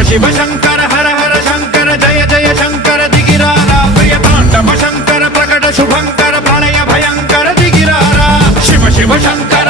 शिव शंकर हर हर शंकर जय जय शंकर दिगिरारा प्रिय तांडव शंकर प्रकट शुभंकर प्रणय भयंकर दिगिरारा शिव शिव शंकर